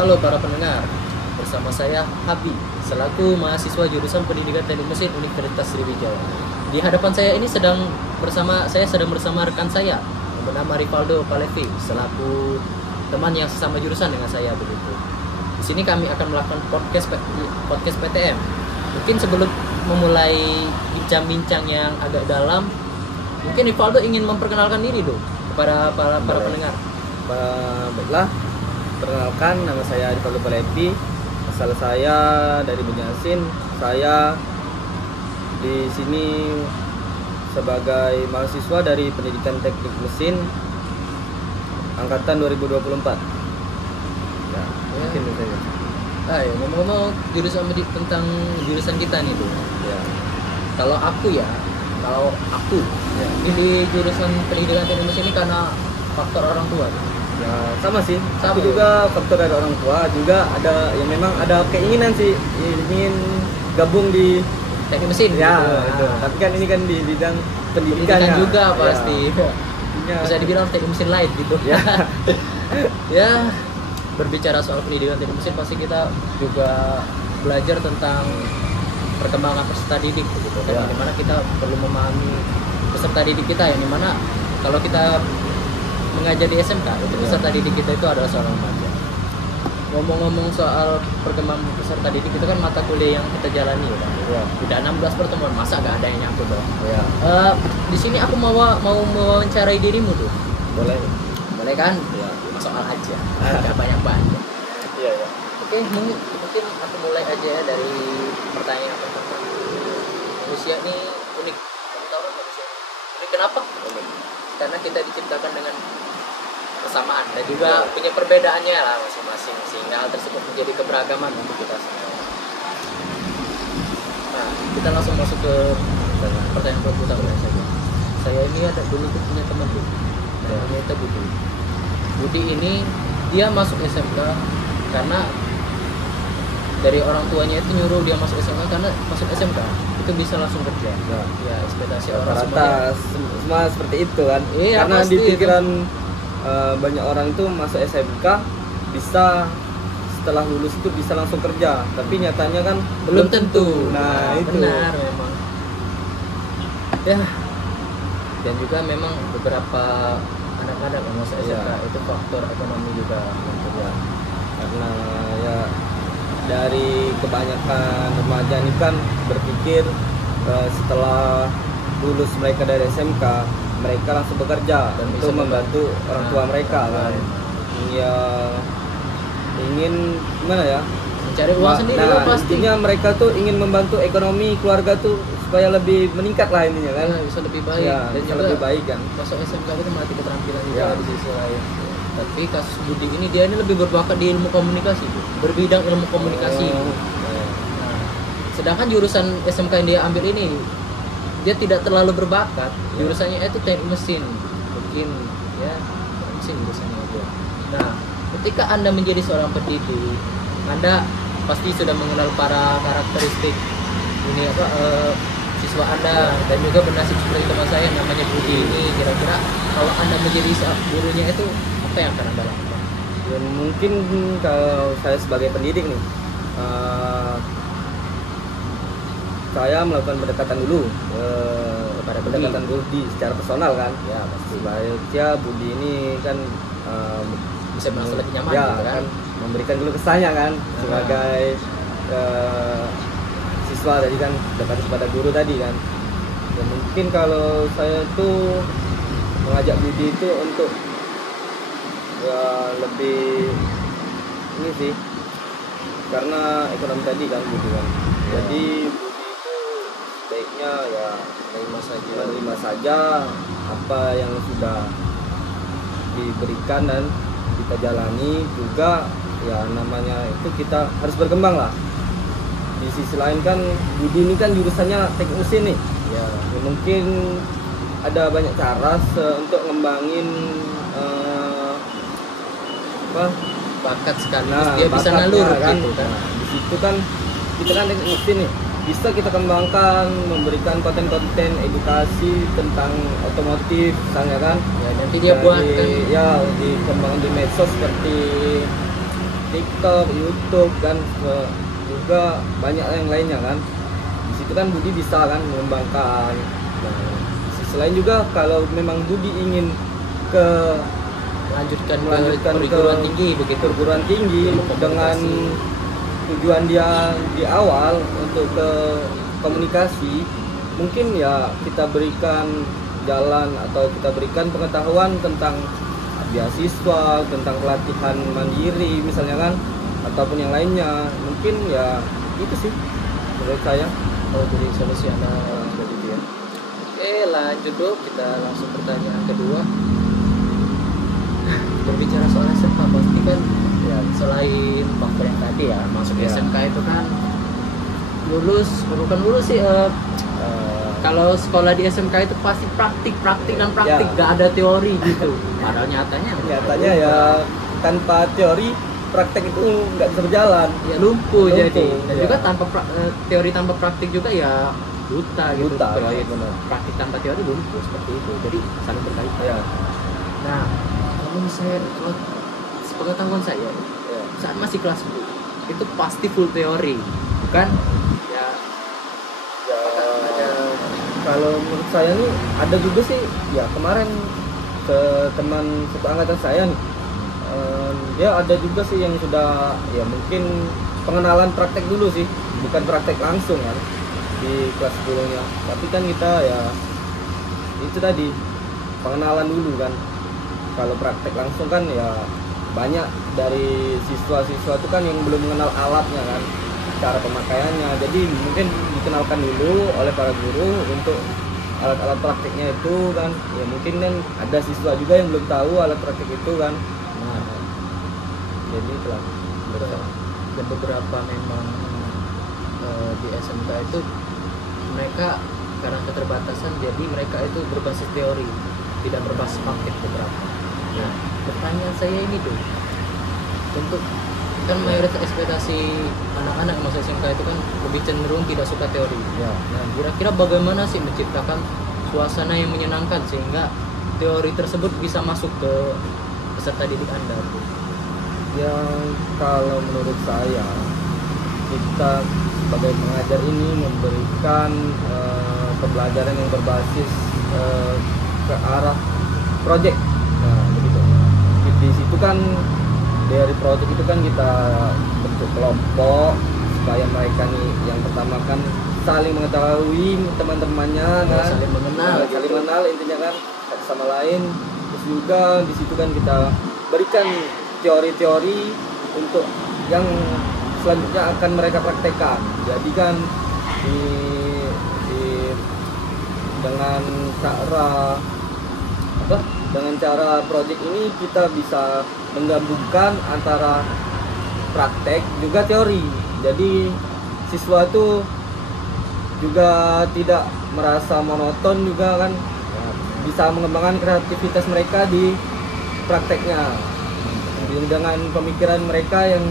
Halo para pendengar, bersama saya Habib selaku mahasiswa jurusan Pendidikan Teknik Mesin Universitas Sriwijaya. Di hadapan saya ini sedang bersama rekan saya yang bernama Rivaldo Palevi selaku teman yang sesama jurusan dengan saya begitu. Di sini kami akan melakukan podcast PTM. Mungkin sebelum memulai bincang-bincang yang agak dalam, mungkin Rivaldo ingin memperkenalkan diri dulu kepada para pendengar. Baiklah, perkenalkan, nama saya Rivaldo Palevi. Asal saya dari Banjarmasin. Saya di sini sebagai mahasiswa dari Pendidikan Teknik Mesin angkatan 2024. Ya, mungkin itu saja. Ya, ngomong-ngomong tentang jurusan kita nih tuh. Ya. Kalau aku pilih jurusan Pendidikan Teknik Mesin ini karena faktor orang tua. Ya, sama sih. Sama Aku juga faktor dari orang tua, juga ada yang memang ada keinginan sih ingin gabung di teknik mesin. Ya, gitu. itu. Tapi kan ini kan di bidang pendidikan juga pasti. Ya. Bisa dibilang teknik mesin lain gitu. Ya. Ya, berbicara soal pendidikan teknik mesin pasti kita juga belajar tentang perkembangan peserta didik gitu. Dan Ya. dimana kita perlu memahami peserta didik kita, yang dimana kalau kita mengajar di SMK itu peserta didik kita itu adalah seorang remaja. Ngomong-ngomong soal perkembangan peserta didik itu kan mata kuliah yang kita jalani ya. Udah 16 pertemuan, masa gak ada yang nyangkut dong. Ya. Di sini aku mau mewawancarai dirimu tuh. Boleh. Boleh kan? Ya. Soal aja. Gak banyak-banyak. Iya, ya. Oke, mungkin aku mulai aja ya dari pertanyaan pertama. Manusia ini unik. Kamu tahu kan manusia unik kenapa? Karena kita diciptakan dengan persamaan dan juga punya perbedaannya lah masing-masing, sehingga hal tersebut menjadi keberagaman untuk kita semua. Nah, kita langsung masuk ke pertanyaan pertama saja. Saya ini dulu punya teman tuh, namanya Budi. Budi ini dia masuk SMK karena dari orang tuanya itu nyuruh dia masuk SMK, karena masuk SMK itu bisa langsung kerja. Ya, ekspektasi orang Rata-rata semua seperti itu kan. Iya, karena pasti di pikiran banyak orang itu masuk SMK bisa setelah lulus itu bisa langsung kerja, tapi nyatanya kan belum tentu. Nah, itu benar memang. Ya. Dan juga memang beberapa anak-anak yang masuk SMK itu faktor ekonomi juga ya. Karena ya dari kebanyakan remaja ini kan berpikir setelah lulus mereka dari SMK mereka langsung bekerja dan untuk membantu orang tua mereka kan. Ya ingin gimana ya, mencari uang sendiri lah pasti. Intinya mereka tuh ingin membantu ekonomi keluarga tuh supaya lebih meningkat lah intinya kan. Ya, bisa lebih baik ya, dan bisa juga lebih baik kan. Masuk SMK itu melatih keterampilan juga Ya. di sisi lain. Tapi kasus Budi ini dia ini lebih berbakat di ilmu komunikasi, berbidang ilmu komunikasi. Nah, sedangkan jurusan SMK yang dia ambil ini dia tidak terlalu berbakat. Jurusannya itu teknik mesin, mungkin ya mesin jurusannya aja. Nah, ketika Anda menjadi seorang pendidik, Anda pasti sudah mengenal para karakteristik ini siswa Anda, dan juga bernasib seperti teman saya namanya Budi ini. Kira-kira kalau Anda menjadi gurunya itu apa yang akan Anda lakukan? Ya, mungkin kalau saya sebagai pendidik nih, saya melakukan pendekatan dulu pada pendekatan Budi secara personal kan. Ya pasti baiknya Budi ini kan Bisa merasa lebih nyaman ya, gitu kan? memberikan dulu kesannya kan sebagai siswa tadi kan, dekat kepada guru tadi kan. Dan mungkin kalau saya tuh mengajak Budi itu untuk ya lebih ini sih, karena ekonomi tadi kan Budi kan. Jadi baiknya ya menerima saja apa yang sudah diberikan dan kita jalani. Juga ya namanya itu kita harus berkembang lah. Di sisi lain kan Budi ini kan jurusannya teknik mesin nih ya, mungkin ada banyak cara untuk ngembangin bakat sekaligus dia bisa ngalur kan, gitu kan. Di situ kan kita kan teknik mesin nih, bisa kita kembangkan, memberikan konten-konten edukasi tentang otomotif misalnya kan. Ya nanti dia buat kan. Ya dikembangkan di medsos seperti TikTok, YouTube kan, juga banyak yang lainnya kan. Di situ kan Budi bisa kan mengembangkan. Nah, selain juga kalau memang Budi ingin ke melanjutkan melanjutkan ke perguruan tinggi begitu. perguruan tinggi Ilmu komunikasi. dengan tujuan dia di awal untuk ke komunikasi, mungkin ya kita berikan jalan atau kita berikan pengetahuan tentang beasiswa, tentang pelatihan mandiri misalnya kan, ataupun yang lainnya. Mungkin ya itu sih menurut saya. Oh, jadi solusi Anda seperti itu ya. Oke, lanjut dulu, kita langsung pertanyaan kedua. Berbicara soal SMK pasti kan ya, selain faktor yang tadi ya, masuk Ya. SMK itu kan bukan lulus sih, kalau sekolah di SMK itu pasti praktik dan praktik, Ya. gak ada teori gitu. Padahal nyatanya Ya tanpa teori praktek itu nggak bisa berjalan. ya lumpuh jadi. Dan ya. juga tanpa teori tanpa praktik juga ya buta gitu. Buta, Teori- ya, benar. praktik tanpa teori lumpuh seperti itu. Jadi saling berkaitan. Ya. Nah, kalau misalnya sepengetahuan saya Ya. saat masih kelas 10 itu pasti full teori, bukan ya. Ya, Apakah ada kalau menurut saya nih ada juga sih ya, kemarin ke teman satu angkatan saya nih, dia ada juga sih yang sudah ya mungkin pengenalan praktek dulu sih, bukan praktek langsung kan di kelas 10 nya, tapi kan kita ya itu tadi pengenalan dulu kan. Kalau praktek langsung kan ya banyak dari siswa-siswa itu kan yang belum mengenal alatnya kan, cara pemakaiannya. Jadi mungkin dikenalkan dulu oleh para guru untuk alat-alat prakteknya itu kan. Ya mungkin kan ada siswa juga yang belum tahu alat praktek itu kan. nah, Jadi itulah. dan beberapa memang di SMK itu mereka karena keterbatasan jadi mereka itu berbasis teori, tidak berbasis praktik beberapa. Nah, pertanyaan saya ini tuh, untuk kan mayoritas ekspektasi anak-anak masa SMK itu kan lebih cenderung tidak suka teori. Ya. Nah, kira-kira bagaimana sih menciptakan suasana yang menyenangkan sehingga teori tersebut bisa masuk ke peserta didik Anda? Yang kalau menurut saya, kita sebagai pengajar ini memberikan pembelajaran yang berbasis ke arah project. Nah, begitu. Di situ kan dari project itu kan kita bentuk kelompok supaya mereka nih yang pertama kan saling mengetahui teman-temannya kan, saling mengenal intinya kan satu sama lain. Terus juga di situ kan kita berikan teori-teori untuk yang selanjutnya akan mereka praktekkan. Jadi kan di dengan cara project ini kita bisa menggabungkan antara praktek juga teori. Jadi siswa itu juga tidak merasa monoton juga kan, bisa mengembangkan kreativitas mereka di prakteknya dengan pemikiran mereka yang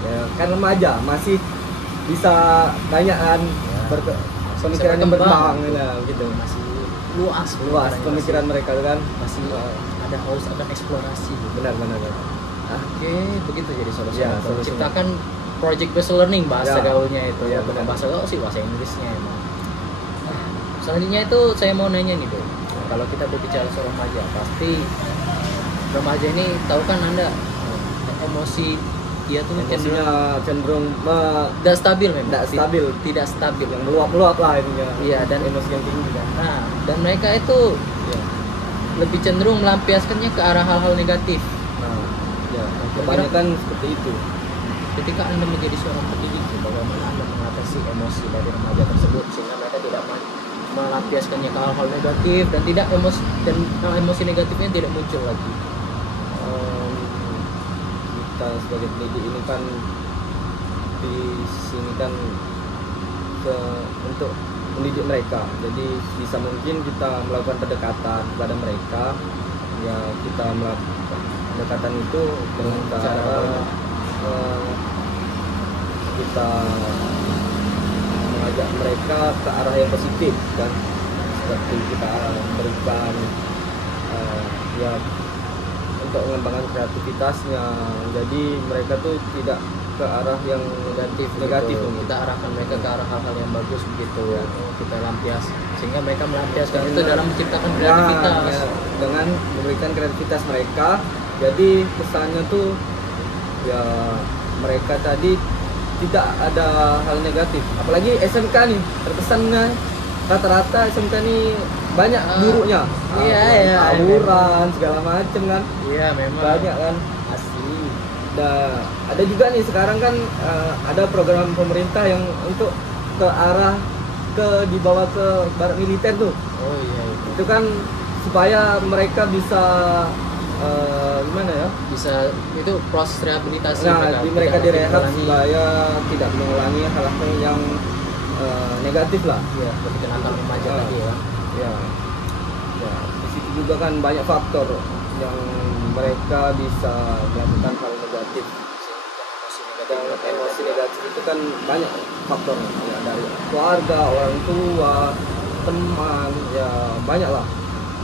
ya, kan remaja masih bisa banyak kan pemikiran yang berkembang gitu, masih luas pemikiran mereka kan, masih ada haus akan eksplorasi gitu. benar. Oke, begitu jadi solusi. Ya, Atau solusinya. ciptakan project based learning, bahasa Ya. gaulnya itu. Ya, Bukan benar. bahasa gaul sih, bahasa Inggrisnya emang. Nah, selanjutnya itu saya mau nanya nih, Dok. Kalau kita berbicara soal remaja, pasti remaja ini tahu kan Anda emosi dia tuh Emosinya cenderung tidak stabil memang. tidak stabil, Tidak stabil. yang meluap-luap lah ininya. Iya, dan Emosi yang tinggi kan. Nah, dan mereka itu Ya. lebih cenderung melampiaskannya ke arah hal-hal negatif. Nah, ya, Kira-kira- kebanyakan seperti itu. Ketika Anda menjadi seorang pendidik, bagaimana Anda mengatasi emosi dari remaja tersebut sehingga mereka tidak melampiaskannya ke hal-hal negatif dan tidak emosi negatifnya tidak muncul lagi. Kita sebagai pendidik ini kan di sini kan untuk mendidik mereka, jadi bisa mungkin kita melakukan pendekatan kepada mereka. Ya, kita melakukan pendekatan itu dengan cara kita mengajak mereka ke arah yang positif kan, seperti kita berikan ya untuk mengembangkan kreativitasnya. Jadi mereka tuh tidak ke arah yang negatif gitu. mungkin. Kita arahkan mereka ke arah hal-hal yang bagus begitu. Kita lampias sehingga mereka melampiaskan itu dalam menciptakan kreativitas. Ya, dengan memberikan kreativitas mereka, jadi kesannya tuh ya mereka tadi tidak ada hal negatif. Apalagi SMK nih, terkesannya rata-rata SMK nih banyak buruknya. Tawuran segala macem kan. Iya, memang. Banyak kan. Asli. Ada juga nih sekarang kan ada program pemerintah yang untuk ke arah dibawa ke barat militer tuh. Oh iya. Itu kan supaya mereka bisa gimana ya? Bisa itu proses rehabilitasi. Nah, mereka direhab supaya tidak mengulangi hal-hal yang negatif lah. Iya, seperti nakal remaja tadi ya. Ya. Ya, di situ juga kan banyak faktor yang mereka bisa melakukan hal negatif. Dan emosi negatif itu kan banyak faktornya, ya, dari keluarga, orang tua, teman, ya banyak lah.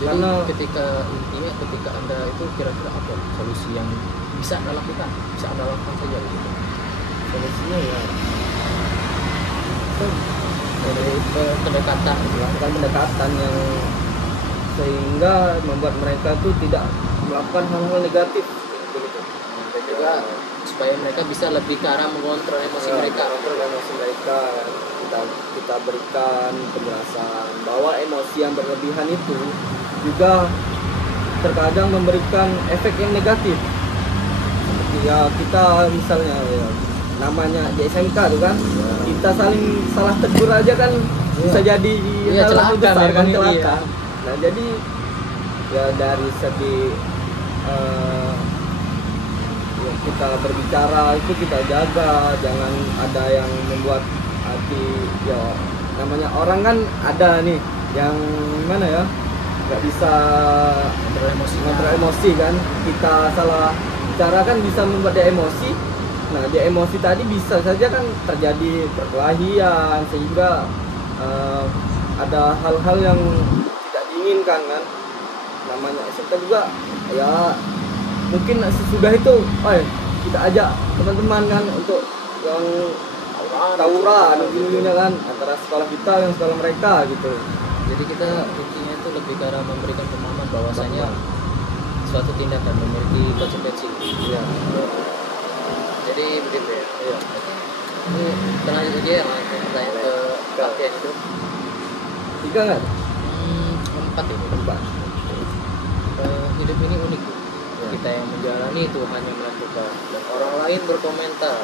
Jadi Karena ketika Anda itu kira-kira apa solusi yang bisa Anda lakukan? Bisa Anda lakukan saja gitu. solusinya ya Dari pendekatan gitu ya. melakukan pendekatan yang sehingga membuat mereka tuh tidak melakukan hal-hal negatif begitu. Dan juga supaya mereka bisa lebih ke arah mengontrol emosi mereka. Emosi mereka kita berikan penjelasan bahwa emosi yang berlebihan itu juga terkadang memberikan efek yang negatif. Seperti ya kita misalnya ya, namanya di SMK tuh kan, kita saling salah tegur aja kan bisa jadi hal besar kan, celaka. Nah jadi ya dari segi ya kita berbicara itu kita jaga, jangan ada yang membuat hati ya, namanya orang kan ada nih yang mana ya nggak bisa kontrol emosi kan, kita salah bicara kan bisa membuat dia emosi. Nah dia emosi tadi bisa saja kan terjadi perkelahian sehingga ada hal-hal yang tidak diinginkan kan. Namanya SMK juga ya mungkin sesudah itu kita ajak teman-teman kan untuk yang tawuran ujung-ujungnya kan antara sekolah kita dan sekolah mereka gitu. Jadi kita intinya itu lebih ke arah memberikan pemahaman bahwasanya suatu tindakan memiliki konsekuensi. Iya. Jadi begitu ya. Iya. Ini lanjut aja ya, pertanyaan ke latihan itu. 3 nggak? 4 ini. 4. Hidup ini unik. Kita yang menjalani itu hanya menentukan dan orang lain berkomentar.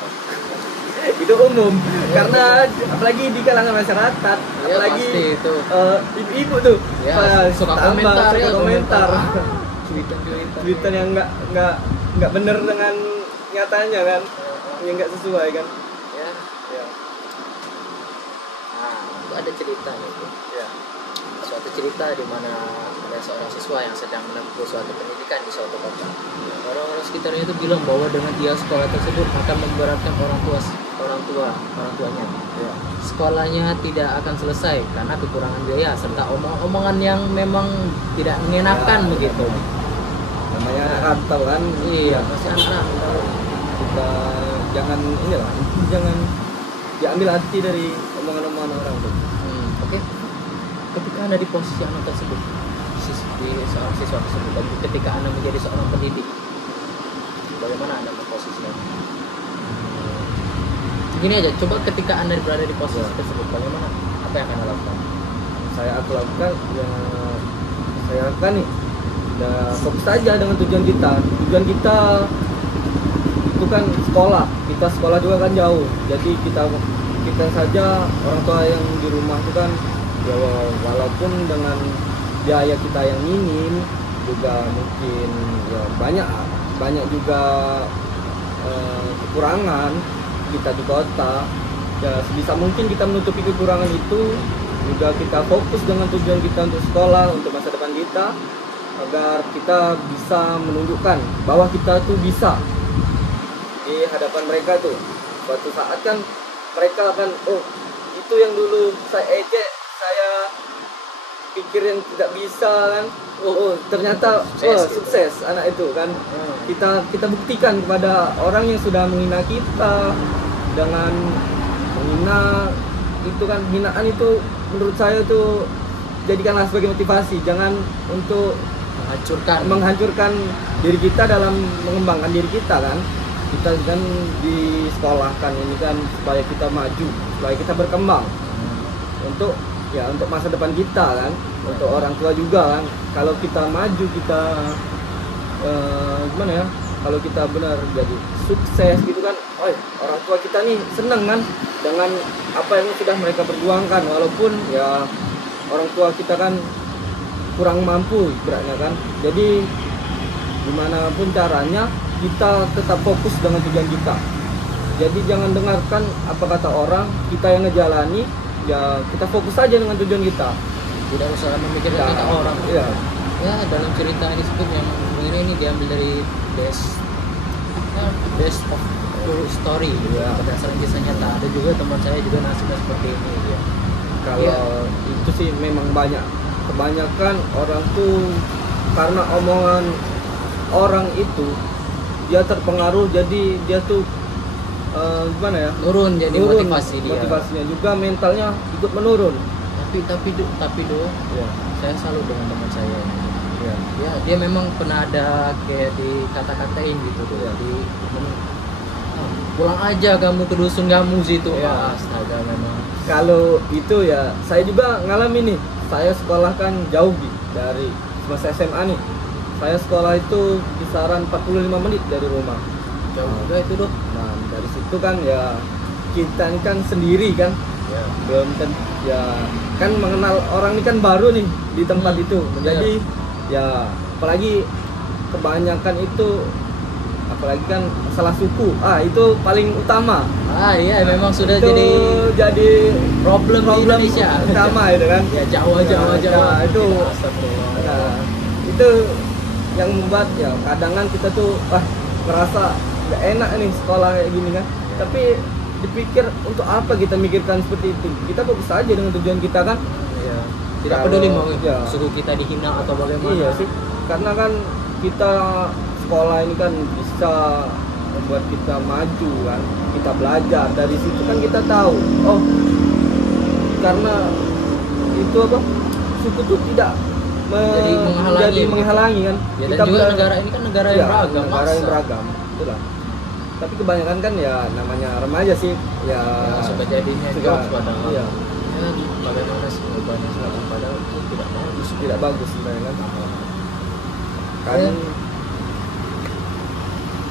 Itu umum karena apalagi di kalangan masyarakat, ya, apalagi itu ibu-ibu tuh ya, suka komentar, tweetan yang nggak bener dengan nyatanya kan, yang nggak sesuai kan. Ya. Nah, itu ada cerita gitu. Ya. Suatu cerita di mana ada seorang siswa yang sedang menempuh suatu pendidikan di suatu kota. Orang-orang sekitarnya itu bilang bahwa dengan dia sekolah tersebut akan memberatkan orang tuanya. Ya. Sekolahnya tidak akan selesai karena kekurangan biaya serta omongan yang memang tidak mengenakan begitu. Namanya anak rantau kan. Iya, masih anak rantau. Kita jangan diambil hati dari omongan-omongan orang tuh. Oke. Ketika Anda di posisi anak tersebut, seorang siswa tersebut, dan ketika Anda menjadi seorang pendidik, bagaimana Anda memposisikan? Gini aja, coba ketika Anda berada di posisi tersebut, bagaimana? Apa yang Anda lakukan? Aku lakukan ya, saya lakukan nih, ya, fokus saja dengan tujuan kita. Tujuan kita itu kan sekolah. Kita sekolah juga kan jauh. Jadi kita saja orang tua yang di rumah itu kan ya, walaupun dengan biaya kita yang minim juga mungkin ya banyak juga kekurangan kita di kota. Ya sebisa mungkin kita menutupi kekurangan itu, juga kita fokus dengan tujuan kita untuk sekolah, untuk masa depan kita, agar kita bisa menunjukkan bahwa kita tuh bisa di hadapan mereka tuh. Suatu saat kan mereka akan, oh itu yang dulu saya ejek, saya pikir yang tidak bisa kan, oh ternyata sukses anak itu kan. Kita buktikan kepada orang yang sudah menghina kita dengan menghina itu kan. Hinaan itu menurut saya tuh jadikanlah sebagai motivasi, jangan untuk menghancurkan diri kita dalam mengembangkan diri kita kan. Kita kan disekolahkan ini kan supaya kita maju, supaya kita berkembang untuk masa depan kita kan, untuk orang tua juga kan. Kalau kita maju, kita gimana ya, kalau kita benar jadi sukses gitu kan, orang tua kita nih seneng kan dengan apa yang sudah mereka perjuangkan, walaupun ya orang tua kita kan kurang mampu beratnya kan. Jadi gimana pun caranya kita tetap fokus dengan tujuan kita. Jadi jangan dengarkan apa kata orang, kita yang ngejalani, ya kita fokus saja dengan tujuan kita. Tidak usah memikirkan kata orang. Iya. Ya dalam cerita disebut yang ini diambil dari best of true story ya, berdasarkan kisah nyata. Ada juga teman saya juga nasibnya seperti ini ya. Kalau itu sih memang banyak. Kebanyakan orang tuh karena omongan orang itu dia terpengaruh, jadi dia tuh gimana ya, nurun motivasinya juga, mentalnya ikut menurun. Tapi ya. Saya salut dengan teman saya ya, dia memang pernah ada kayak dikata-katain gitu ya. Pulang aja kamu ke dusun kamu situ ya. Astaga, memang kalau itu ya saya juga ngalamin nih. Saya sekolah kan jauh dari masa SMA nih. Saya sekolah itu kisaran 45 menit dari rumah. Jauh juga itu Dok. Nah dari situ kan ya kita ini kan sendiri kan, belum ya kan mengenal orang ini kan baru nih di tempat itu. Jadi ya apalagi kebanyakan itu, apalagi kan masalah suku, itu paling utama. Iya memang sudah itu jadi problem Indonesia utama itu kan. Ya Jawa itu. Nah, itu yang membuat ya kadang kan kita tuh merasa nggak enak nih sekolah kayak gini kan. Tapi dipikir untuk apa kita mikirkan seperti itu? Kita fokus aja dengan tujuan kita kan. Tidak peduli mau suku kita dihina atau bagaimana. Iya sih, karena kan kita sekolah ini kan bisa membuat kita maju kan, kita belajar dari situ kan. Kita tahu karena itu suku itu tidak menjadi menghalangi kan ya, dan kita juga negara ini kan negara yang beragam, itulah. Tapi kebanyakan kan ya namanya remaja sih ya suka jadinya jokes padahal ya bagaimana sih banyak sekarang, padahal itu tidak bagus sebenarnya kan.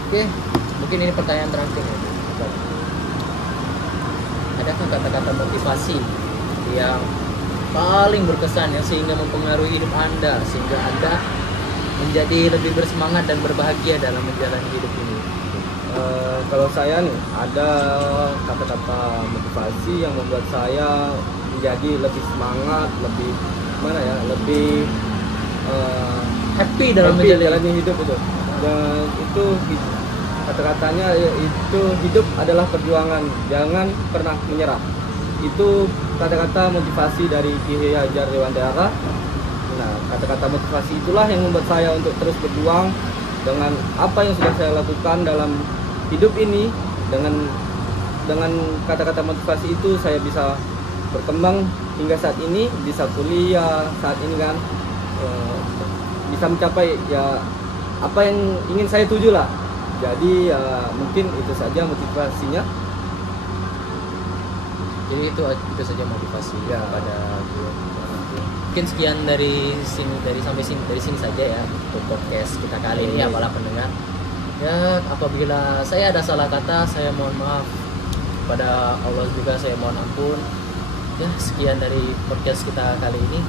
Oke, mungkin ini pertanyaan terakhir ya. Adakah kata-kata motivasi yang paling berkesan yang sehingga mempengaruhi hidup Anda sehingga Anda menjadi lebih bersemangat dan berbahagia dalam menjalani hidup ini? Kalau saya nih ada kata-kata motivasi yang membuat saya menjadi lebih semangat, lebih lebih happy dalam menjalani hidup itu. Dan itu kata-katanya itu hidup adalah perjuangan, jangan pernah menyerah. Itu kata-kata motivasi dari Ki Hajar Dewantara. Nah, kata-kata motivasi itulah yang membuat saya untuk terus berjuang dengan apa yang sudah saya lakukan dalam hidup ini. Dengan kata-kata motivasi itu saya bisa berkembang hingga saat ini, bisa kuliah saat ini kan, bisa mencapai ya apa yang ingin saya tuju lah. Jadi mungkin itu saja motivasinya. Jadi itu saja motivasi ya pada mungkin sekian dari sini saja ya untuk podcast kita kali ini. Apalah pendengar ya, apabila saya ada salah kata saya mohon maaf, pada Allah juga saya mohon ampun ya. Sekian dari podcast kita kali ini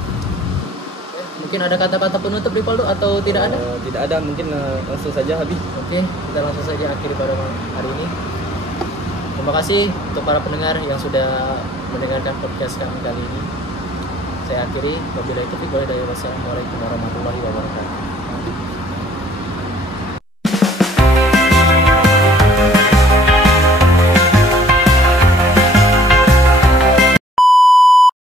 ya, mungkin ada kata-kata penutup Ripaldo atau tidak ada? Tidak ada, mungkin langsung saja habis. Oke, kita langsung saja akhiri pada hari ini. Terima kasih untuk para pendengar yang sudah mendengarkan podcast kami kali ini. Saya akhiri, wabillahi taufiq wal hidayah. Wassalamualaikum warahmatullahi wabarakatuh.